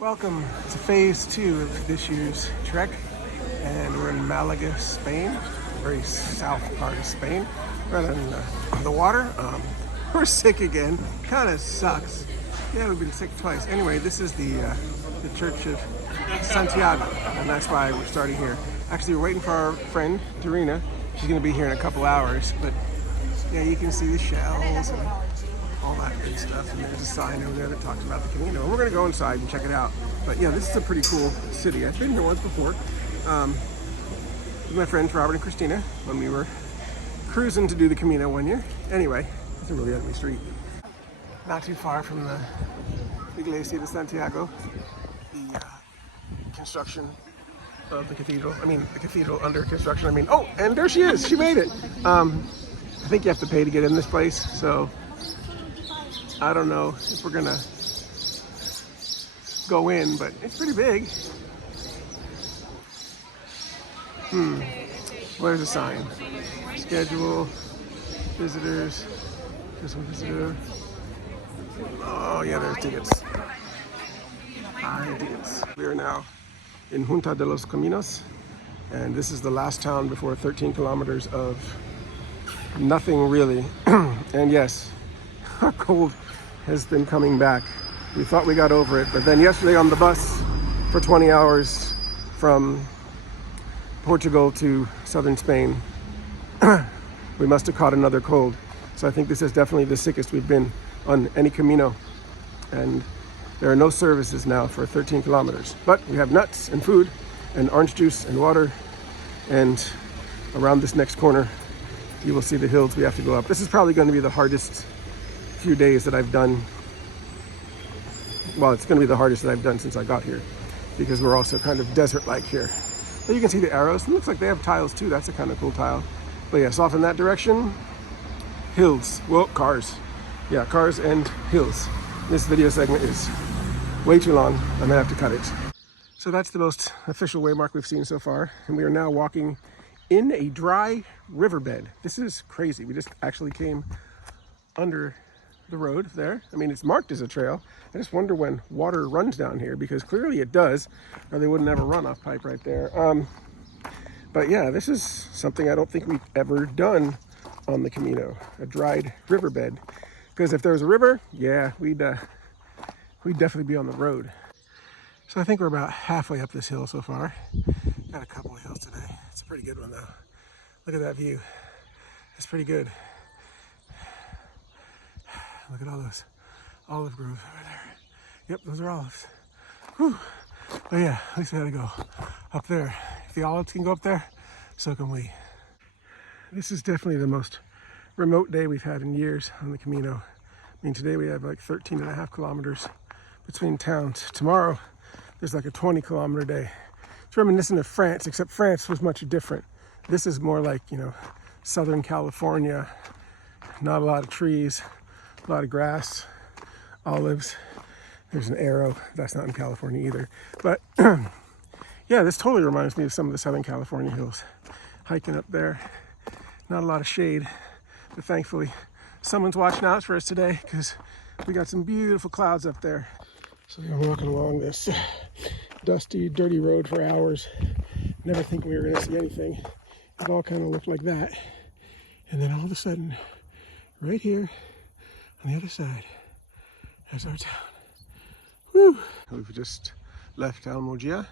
Welcome to phase 2 of this year's trek, and we're in Malaga, Spain, very south part of Spain, right on the water. We're sick again, kind of sucks. Yeah, we've been sick twice. Anyway, this is the Church of Santiago, and that's why we're starting here. Actually, we're waiting for our friend, Dorina. She's gonna be here in a couple hours, but yeah, you can see the shells and all that good stuff, and there's a sign over there that talks about the Camino. And we're gonna go inside and check it out. But yeah, this is a pretty cool city. I've been here once before with my friends Robert and Christina when we were cruising to do the Camino one year. Anyway, it's a really ugly street. Not too far from the Iglesia de Santiago, the construction of the cathedral. I mean, the cathedral under construction. Oh, and there she is. She made it. I think you have to pay to get in this place, so I don't know if we're gonna go in, but it's pretty big. Where's the sign? Schedule, visitors, just one visitor. Oh yeah, there's tickets. Tickets. We are now in Junta de los Caminos, and this is the last town before 13 kilometers of nothing really. And yes, our cold has been coming back. We thought we got over it, but then yesterday on the bus for 20 hours from Portugal to southern Spain, we must have caught another cold. So I think this is definitely the sickest we've been on any Camino. And there are no services now for 13 kilometers, but we have nuts and food and orange juice and water. And around this next corner, you will see the hills we have to go up. This is probably going to be the hardest few days that I've done. Well, it's going to be the hardest that I've done since I got here, because we're also kind of desert-like here. But you can see the arrows. It looks like they have tiles too. That's a kind of cool tile. But yes, off in that direction, hills. Well, cars. Yeah, cars and hills. This video segment is way too long. I'm gonna have to cut it. So that's the most official waymark we've seen so far, and we are now walking in a dry riverbed. This is crazy. We just actually came under the road there. I mean, it's marked as a trail. I just wonder when water runs down here, because clearly it does, or they wouldn't have a runoff pipe right there. But yeah, this is something I don't think we've ever done on the Camino, a dried riverbed. Because if there was a river, yeah, we'd definitely be on the road. So I think we're about halfway up this hill so far. Got a couple of hills today. It's a pretty good one though. Look at that view. It's pretty good. Look at all those olive groves over there. Yep, those are olives. Whew. But yeah, at least we had to go up there. If the olives can go up there, so can we. This is definitely the most remote day we've had in years on the Camino. I mean, today we have like 13.5 kilometers between towns. Tomorrow, there's like a 20-kilometer day. It's reminiscent of France, except France was much different. This is more like, Southern California. Not a lot of trees. A lot of grass, olives. There's an arrow. That's not in California either. But yeah, this totally reminds me of some of the Southern California hills. Hiking up there. Not a lot of shade, but thankfully someone's watching out for us today, because we got some beautiful clouds up there. So we're walking along this dusty, dirty road for hours. Never think we were going to see anything. It all kind of looked like that. And then all of a sudden, right here, on the other side, there's our town. Whew. We've just left Almogía,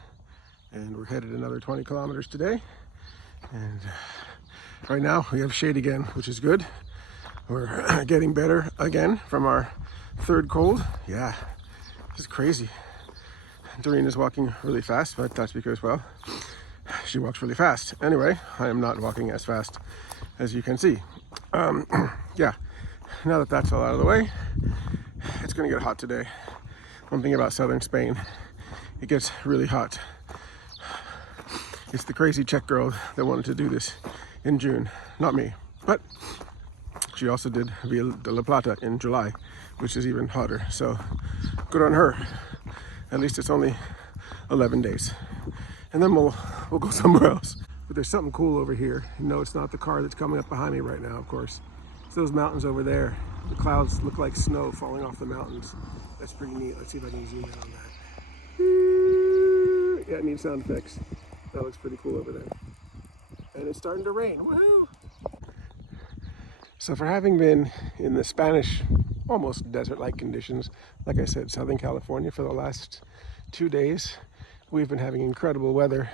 and we're headed another 20 kilometers today. And right now we have shade again, which is good. We're getting better again from our third cold. Yeah, this is crazy. Doreen's walking really fast, but that's because, well, she walks really fast. Anyway, I am not walking as fast as you can see. Yeah. Now that that's all out of the way, it's gonna get hot today. One thing about southern Spain, it gets really hot. It's the crazy Czech girl that wanted to do this in June, not me. But she also did Via de la Plata in July, which is even hotter. So good on her. At least it's only 11 days. And then we'll go somewhere else. But there's something cool over here. No, it's not the car that's coming up behind me right now, of course. It's those mountains over there. The clouds look like snow falling off the mountains. That's pretty neat. Let's see if I can zoom in on that. need sound effects. That looks pretty cool over there. And it's starting to rain. Woohoo! So for having been in the Spanish, almost desert-like conditions, like I said, Southern California for the last 2 days, we've been having incredible weather.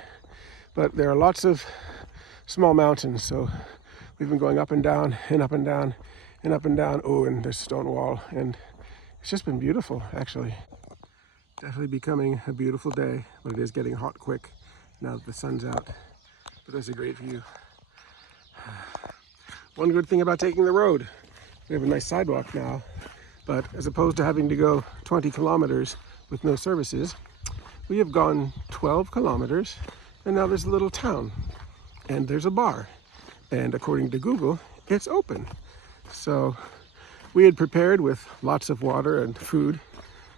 But there are lots of small mountains, so we've been going up and down and up and down and up and down. Oh, and there's a stone wall, and it's just been beautiful, actually. Definitely becoming a beautiful day, but it is getting hot quick now that the sun's out. But there's a great view. One good thing about taking the road, we have a nice sidewalk now, but as opposed to having to go 20 kilometers with no services, we have gone 12 kilometers, and now there's a little town, and there's a bar, and according to Google, it's open. So we had prepared with lots of water and food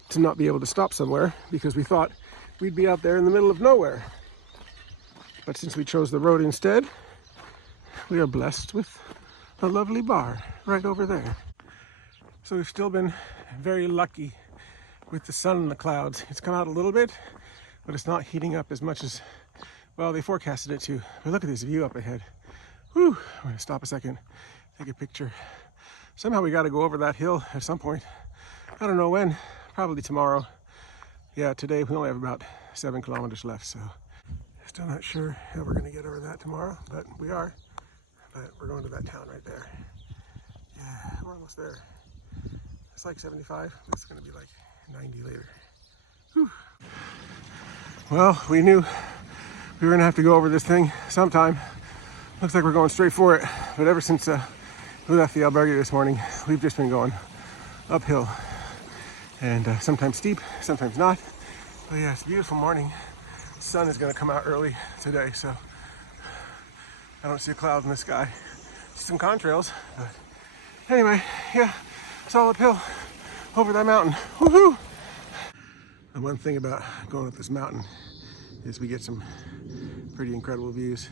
to not be able to stop somewhere because we thought we'd be out there in the middle of nowhere. But since we chose the road instead, we are blessed with a lovely bar right over there. So we've still been very lucky with the sun and the clouds. It's come out a little bit, but it's not heating up as much as, well, they forecasted it to. But look at this view up ahead. Whew, I'm gonna stop a second, take a picture. Somehow we gotta go over that hill at some point. I don't know when, probably tomorrow. Yeah, today we only have about 7 kilometers left, so still not sure how we're gonna get over that tomorrow, but we are. But we're going to that town right there. Yeah, we're almost there. It's like 75. It's going to be like 90 later. Whew. Well, we knew we were going to have to go over this thing sometime. Looks like we're going straight for it. But ever since we left the albergue this morning, we've just been going uphill. And sometimes steep, sometimes not. But yeah, it's a beautiful morning. The sun is going to come out early today, so I don't see a cloud in the sky. See some contrails, but anyway, yeah, it's all uphill over that mountain. Woohoo! The one thing about going up this mountain is we get some pretty incredible views.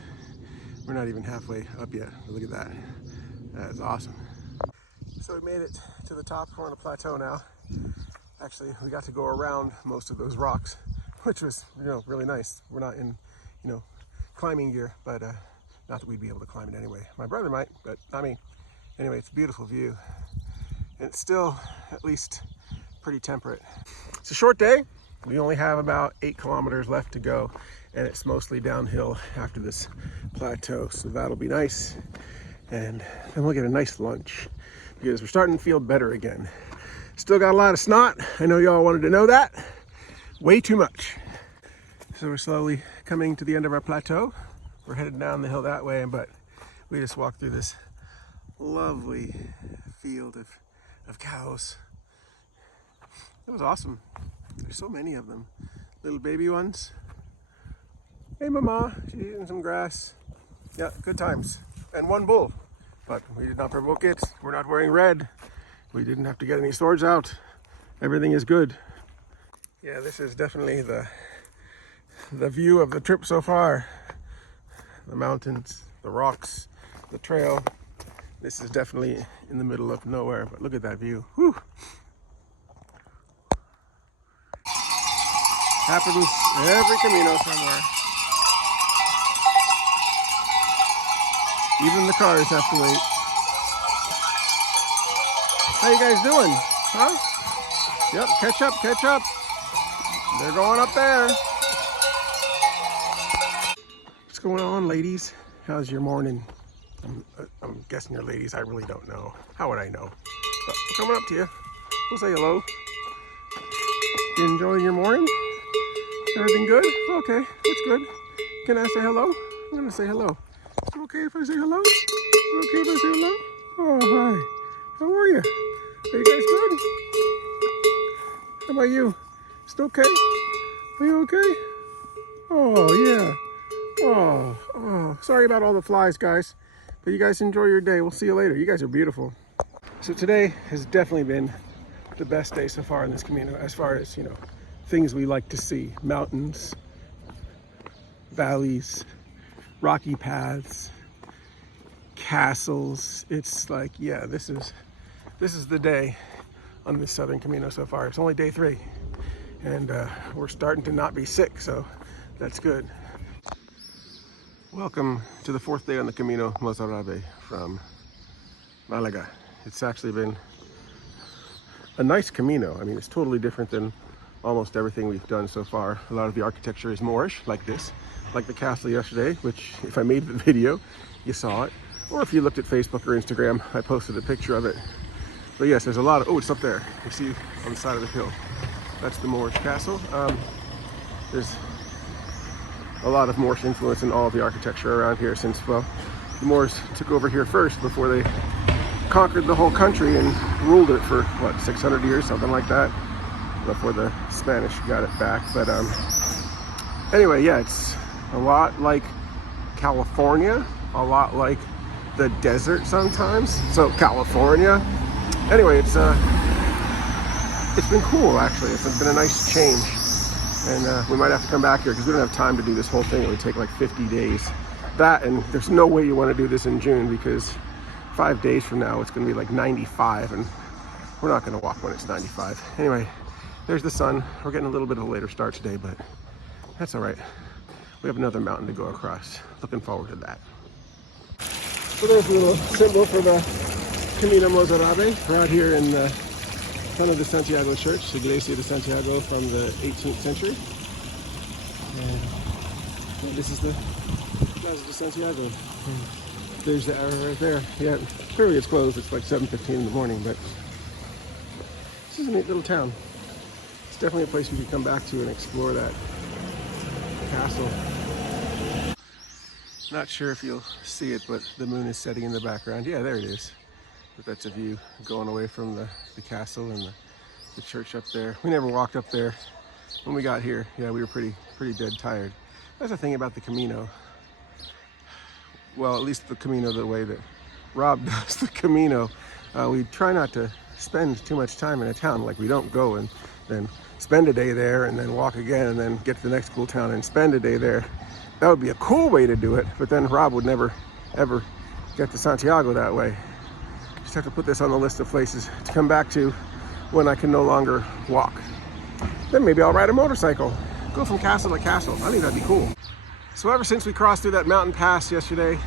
We're not even halfway up yet, but look at that. That is awesome. So we made it to the top. We're on a plateau now. Actually, we got to go around most of those rocks, which was, really nice. We're not in, climbing gear, but not that we'd be able to climb it anyway. My brother might, but not me. Anyway, it's a beautiful view. And it's still at least pretty temperate. It's a short day. We only have about 8 kilometers left to go, and it's mostly downhill after this plateau. So that'll be nice. And then we'll get a nice lunch because we're starting to feel better again. Still got a lot of snot. I know y'all wanted to know that. Way too much. So we're slowly coming to the end of our plateau. We're headed down the hill that way, but we just walked through this lovely field of cows. It was awesome. There's so many of them. Little baby ones. Hey mama, she's eating some grass. Yeah, good times. And one bull, but we did not provoke it. We're not wearing red. We didn't have to get any swords out. Everything is good. Yeah, this is definitely the view of the trip so far. The mountains, the rocks, the trail. This is definitely in the middle of nowhere, but look at that view. Whew. Happens every Camino somewhere. Even the cars have to wait. How you guys doing? Huh? Yep, catch up, catch up. They're going up there. What's going on, ladies? How's your morning? I'm guessing you're ladies. I really don't know. How would I know? But we're coming up to you. We'll say hello. You enjoying your morning? Everything good? Okay, that's good. Can I say hello? I'm gonna say hello. Is it okay if I say hello? Is it okay if I say hello? Oh, hi. How are you? Are you guys good? How about you? Is it okay? Are you okay? Oh, yeah. Oh, sorry about all the flies, guys. But you guys enjoy your day. We'll see you later. You guys are beautiful. So today has definitely been the best day so far in this Camino, as far as, things we like to see. Mountains, valleys, rocky paths, castles. It's like, yeah, this is the day on this Southern Camino so far. It's only day 3. And we're starting to not be sick, so That's good. Welcome to the 4th day on the Camino Mozárabe from Málaga. It's actually been a nice Camino. I mean, it's totally different than almost everything we've done so far. A lot of the architecture is Moorish, like this, like the castle yesterday, which if I made the video, you saw it. Or if you looked at Facebook or Instagram, I posted a picture of it. But yes, there's a lot of, oh, it's up there. You see on the side of the hill. That's the Moorish castle. There's a lot of Moorish influence in all of the architecture around here since, well, the Moors took over here first before they conquered the whole country and ruled it for, what, 600 years, something like that, before the Spanish got it back. But anyway, yeah, it's a lot like California, a lot like the desert sometimes. So California. Anyway, it's been cool, actually. It's been a nice change. And we might have to come back here because we don't have time to do this whole thing. It would take like 50 days. That, and there's no way you want to do this in June because 5 days from now it's going to be like 95 and we're not going to walk when it's 95. Anyway, there's the sun. We're getting a little bit of a later start today, but that's all right. We have another mountain to go across. Looking forward to that. So there's a little symbol for the Camino Mozárabe. We're out here in the front of the Santiago Church, Iglesia de Santiago from the 18th century. And this is the Plaza de Santiago. There's the arrow right there. Yeah, clearly it's closed. It's like 7:15 in the morning, but this is a neat little town. It's definitely a place you could come back to and explore that castle. Not sure if you'll see it, but the moon is setting in the background. Yeah, there it is. But that's a view going away from the castle and the church up there. We never walked up there when we got here. Yeah, we were pretty dead tired. That's the thing about the Camino. Well, at least the Camino the way that Rob does the Camino. We try not to spend too much time in a town. Like, we don't go and then spend a day there and then walk again and then get to the next cool town and spend a day there. That would be a cool way to do it, but then Rob would never, ever get to Santiago that way. Just have to put this on the list of places to come back to when I can no longer walk. Then maybe I'll ride a motorcycle, go from castle to castle. I think that'd be cool. So ever since we crossed through that mountain pass yesterday,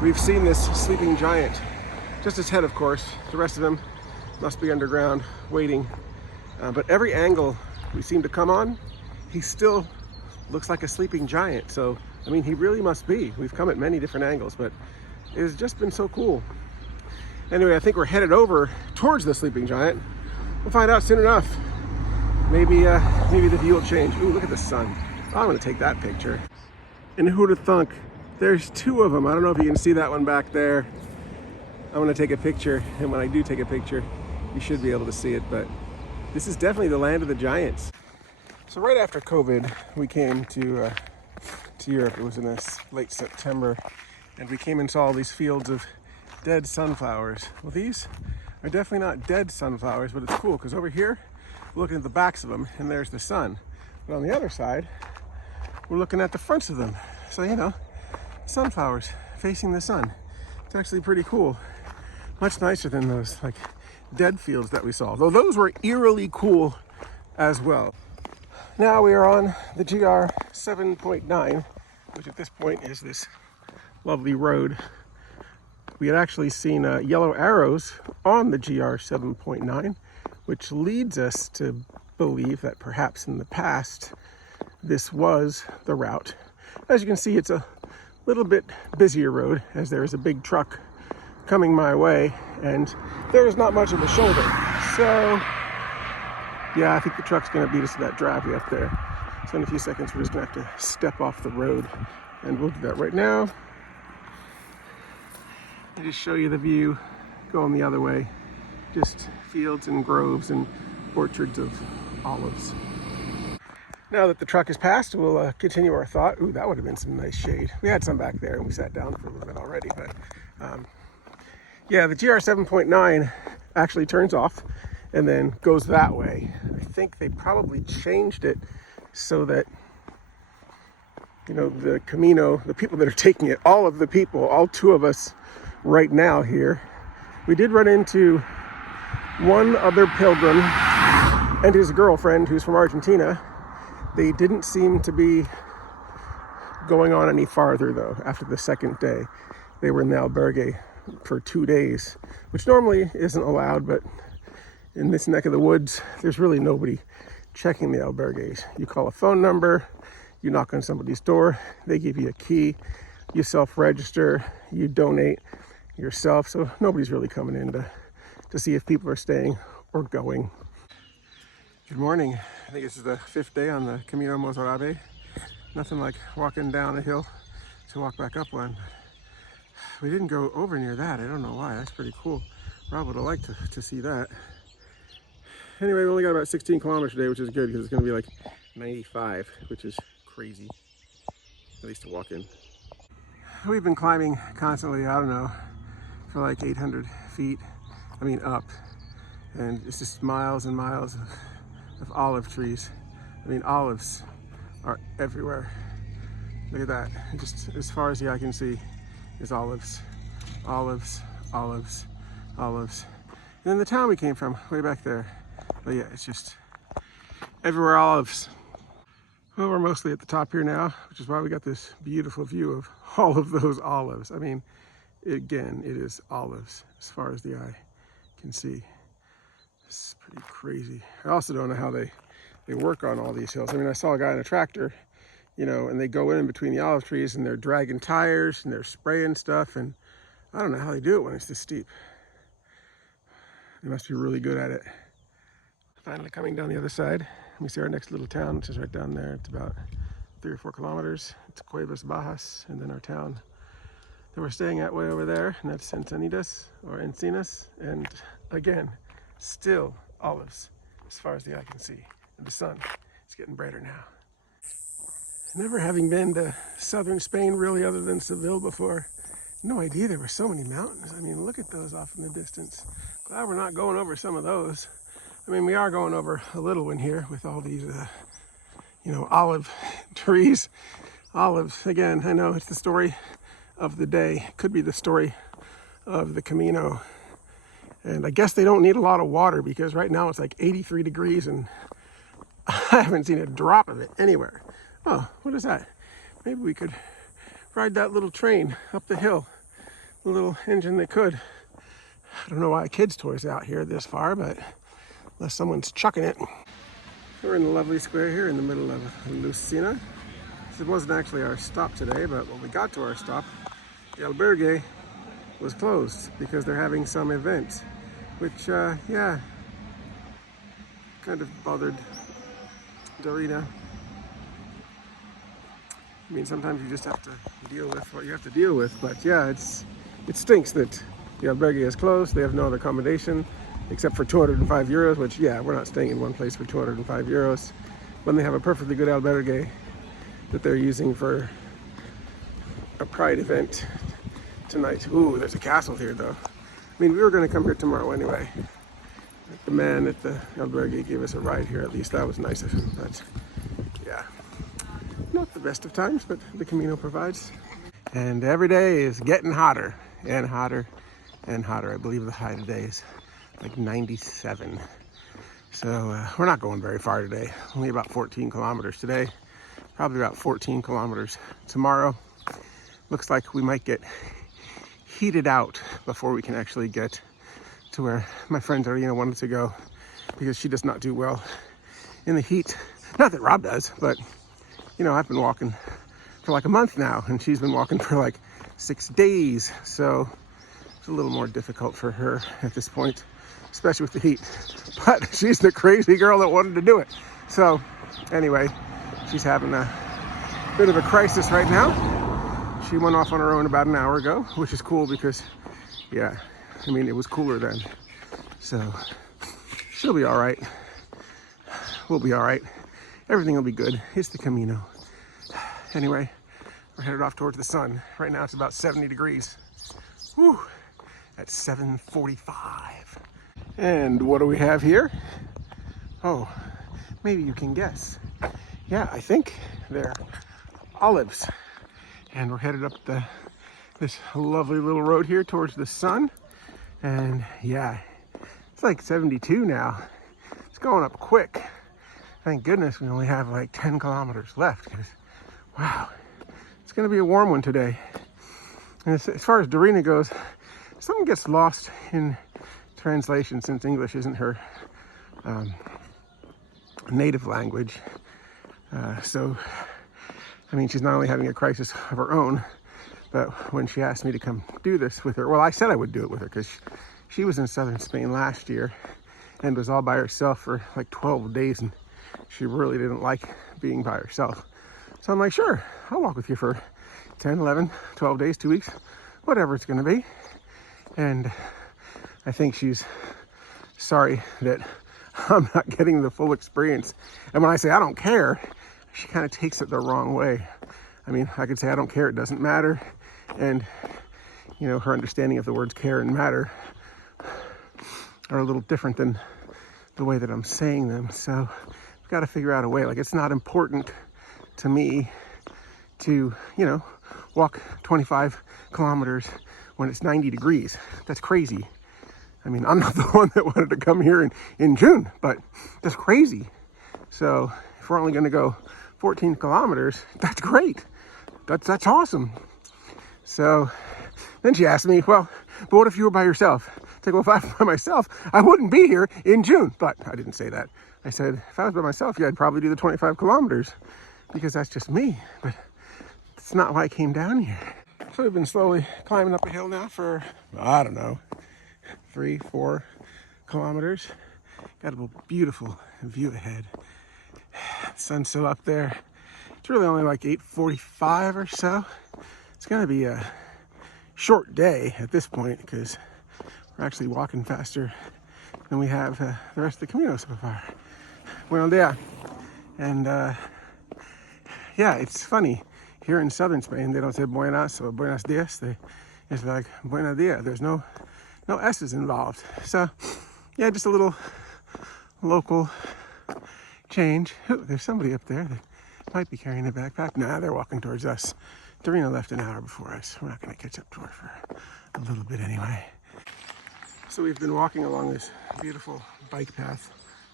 we've seen this sleeping giant. Just his head, of course. The rest of him must be underground waiting. But every angle we seem to come on, he still looks like a sleeping giant. So, I mean, he really must be. We've come at many different angles, but it's just been so cool. Anyway, I think we're headed over towards the sleeping giant. We'll find out soon enough. Maybe the view will change. Ooh, look at the sun. Oh, I'm gonna take that picture. And who'd have thunk? There's two of them. I don't know if you can see that one back there. I'm gonna take a picture, and when I do take a picture, you should be able to see it, but this is definitely the land of the giants. So right after COVID, we came to Europe. It was in late September, and we came and saw all these fields of dead sunflowers. Well, these are definitely not dead sunflowers, but it's cool because over here we're looking at the backs of them and there's the sun, but on the other side we're looking at the fronts of them. So, you know, sunflowers facing the sun. It's actually pretty cool. Much nicer than those like dead fields that we saw, though those were eerily cool as well. Now we are on the GR 7.9, which at this point is this lovely road. We had actually seen yellow arrows on the GR 7.9, which leads us to believe that perhaps in the past this was the route. As you can see, it's a little bit busier road as there is a big truck coming my way and there is not much of a shoulder. So yeah, I think the truck's gonna beat us to that driveway up there. So in a few seconds, we're just gonna have to step off the road and we'll do that right now. I'll just show you the view going the other way. Just fields and groves and orchards of olives. Now that the truck is passed, we'll continue our thought. Ooh, that would have been some nice shade. We had some back there and we sat down for a little bit already, but yeah, the GR 7.9 actually turns off and then goes that way. I think they probably changed it so that, you know, the Camino, the people that are taking it, all of the people, all two of us right now here, we did run into one other pilgrim and his girlfriend who's from Argentina. They didn't seem to be going on any farther though. After the second day, they were in the albergue for 2 days, which normally isn't allowed, but in this neck of the woods, there's really nobody checking the albergues. You call a phone number, you knock on somebody's door, they give you a key, you self-register, you donate yourself, so nobody's really coming in to see if people are staying or going. Good morning. I think this is the 5th day on the Camino Mozárabe. Nothing like walking down a hill to walk back up one. We didn't go over near that. I don't know why. That's pretty cool. Rob would have liked to see that. Anyway, we only got about 16 kilometers today, which is good because it's going to be like 95, which is crazy, at least to walk in. We've been climbing constantly, I don't know, for like 800 feet, up, and it's just miles and miles of olive trees. Olives are everywhere. Look at that. Just as far as the eye can see is olives, olives, olives, olives. And then the town we came from, way back there. But yeah, it's just everywhere olives. Well, we're mostly at the top here now, which is why we got this beautiful view of all of those olives. Again, it is olives as far as the eye can see. It's pretty crazy. I also don't know how they work on all these hills. I saw a guy in a tractor, and they go in between the olive trees and they're dragging tires and they're spraying stuff, and I don't know how they do it when it's this steep. They must be really good at it. Finally coming down the other side. We see our next little town, which is right down there. It's about 3 or 4 kilometers. It's Cuevas Bajas, and then our town that we're staying at way over there, and that's Encinitas or Encinas. And again, still olives as far as the eye can see. And the sun is getting brighter now. Never having been to southern Spain really other than Seville before, no idea there were so many mountains. Look at those off in the distance. Glad we're not going over some of those. We are going over a little one here with all these, olive trees. Olives, again, I know it's the story of the day. It could be the story of the Camino. And I guess they don't need a lot of water because right now it's like 83 degrees and I haven't seen a drop of it anywhere. Oh, what is that? Maybe we could ride that little train up the hill. The little engine that could. I don't know why a kid's toy's out here this far, but unless someone's chucking it. We're in the lovely square here in the middle of Lucena. This wasn't actually our stop today, but when we got to our stop, the albergue was closed because they're having some event, which, kind of bothered Dorina. Sometimes you just have to deal with what you have to deal with, but yeah, it stinks that the albergue is closed. They have no other accommodation except for 205 euros, which, yeah, we're not staying in one place for 205 euros when they have a perfectly good albergue that they're using for a pride event tonight. Ooh, there's a castle here, though. We were going to come here tomorrow anyway. The man at the albergue gave us a ride here. At least that was nice of him, but yeah. Not the best of times, but the Camino provides. And every day is getting hotter and hotter and hotter. I believe the high today is like 97. So we're not going very far today. Only about 14 kilometers today. Probably about 14 kilometers tomorrow. Looks like we might get heated out before we can actually get to where my friend Dorina wanted to go, because she does not do well in the heat. Not that Rob does, but I've been walking for like a month now, and she's been walking for like 6 days. So it's a little more difficult for her at this point, especially with the heat. But she's the crazy girl that wanted to do it. So anyway, she's having a bit of a crisis right now. She went off on her own about an hour ago, which is cool because, yeah, it was cooler then. So she'll be all right. We'll be all right. Everything will be good. It's the Camino. Anyway, we're headed off towards the sun. Right now it's about 70 degrees. Whew, at 7:45. And what do we have here? Oh, maybe you can guess. Yeah, I think they're olives. And we're headed up this lovely little road here towards the sun. And yeah, it's like 72 now. It's going up quick. Thank goodness we only have like 10 kilometers left, because wow, It's going to be a warm one today. And as far as Dorina goes, something gets lost in translation since English isn't her native language. So, I mean, she's not only having a crisis of her own, but when she asked me to come do this with her, well, I said I would do it with her because she was in southern Spain last year and was all by herself for like 12 days, and she really didn't like being by herself. So I'm like, sure, I'll walk with you for 10, 11, 12 days, 2 weeks, whatever it's going to be. And I think she's sorry that I'm not getting the full experience. And when I say I don't care, she kind of takes it the wrong way. I mean, I could say I don't care, it doesn't matter. And, you know, her understanding of the words care and matter are a little different than the way that I'm saying them. So I've got to figure out a way. Like, it's not important to me to, you know, walk 25 kilometers when it's 90 degrees. That's crazy. I mean, I'm not the one that wanted to come here in June, but that's crazy. So if we're only going to go 14 kilometers, that's great. That's awesome. So then she asked me, well, but what if you were by yourself? It's like, well, if I was by myself, I wouldn't be here in June. But I didn't say that. I said, if I was by myself, yeah, I'd probably do the 25 kilometers because that's just me. But it's not why I came down here. So we've been slowly climbing up a hill now for, I don't know, 3-4 kilometers. Got a beautiful view ahead. The sun's still up there. It's really only like 8:45 or so. It's going to be a short day at this point because we're actually walking faster than we have the rest of the Camino so far. Buenos dias. And yeah, it's funny. Here in southern Spain, they don't say buenas or buenos dias. It's like buenos dias. There's no S's involved. So yeah, just a little local change. Ooh, there's somebody up there that might be carrying a backpack. Nah, they're walking towards us. Dorina left an hour before us. We're not going to catch up to her for a little bit anyway. So we've been walking along this beautiful bike path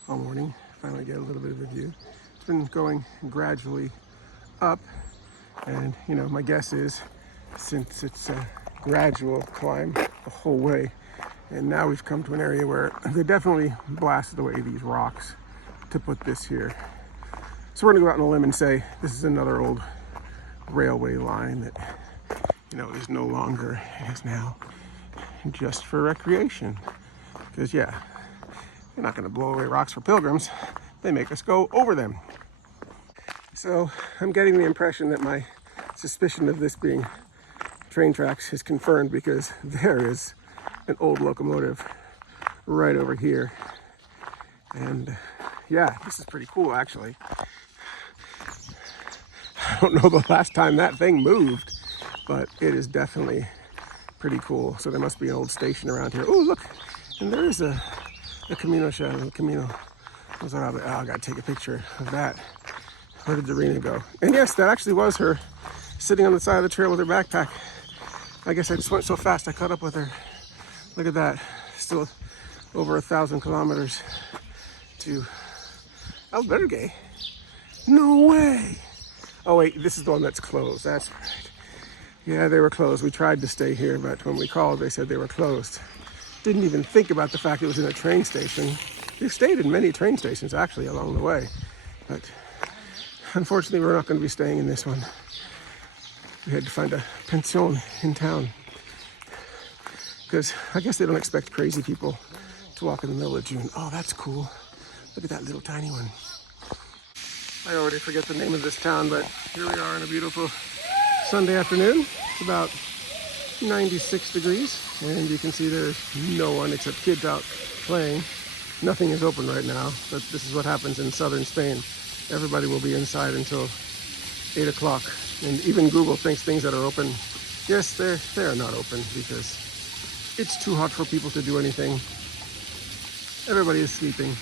all morning. Finally get a little bit of a view. It's been going gradually up, and you know, my guess is since it's a gradual climb the whole way, and now we've come to an area where they definitely blasted away these rocks to put this here. So we're gonna go out on a limb and say this is another old railway line that, you know, is no longer, it is now just for recreation. Because yeah, they're not gonna blow away rocks for pilgrims, they make us go over them. So I'm getting the impression that my suspicion of this being train tracks is confirmed, because there is an old locomotive right over here. And yeah, this is pretty cool actually. I don't know the last time that thing moved, but it is definitely pretty cool. So there must be an old station around here. Oh, look, and there is a Camino Mozárabe. Oh, I gotta take a picture of that. Where did Dorina go? And yes, that actually was her sitting on the side of the trail with her backpack. I guess I just went so fast I caught up with her. Look at that, still over 1,000 kilometers to Albergue. No way. Oh wait, this is the one that's closed, that's right. Yeah, they were closed. We tried to stay here, but when we called, they said they were closed. Didn't even think about the fact it was in a train station. We've stayed in many train stations actually along the way, but unfortunately we're not going to be staying in this one. We had to find a pension in town, because I guess they don't expect crazy people to walk in the middle of June. Oh, that's cool. Look at that little tiny one. I already forget the name of this town, but here we are on a beautiful Sunday afternoon. It's about 96 degrees, and you can see there's no one except kids out playing. Nothing is open right now, but this is what happens in southern Spain. Everybody will be inside until 8 o'clock, and even Google thinks things that are open, yes, they're not open, because it's too hot for people to do anything. Everybody is sleeping.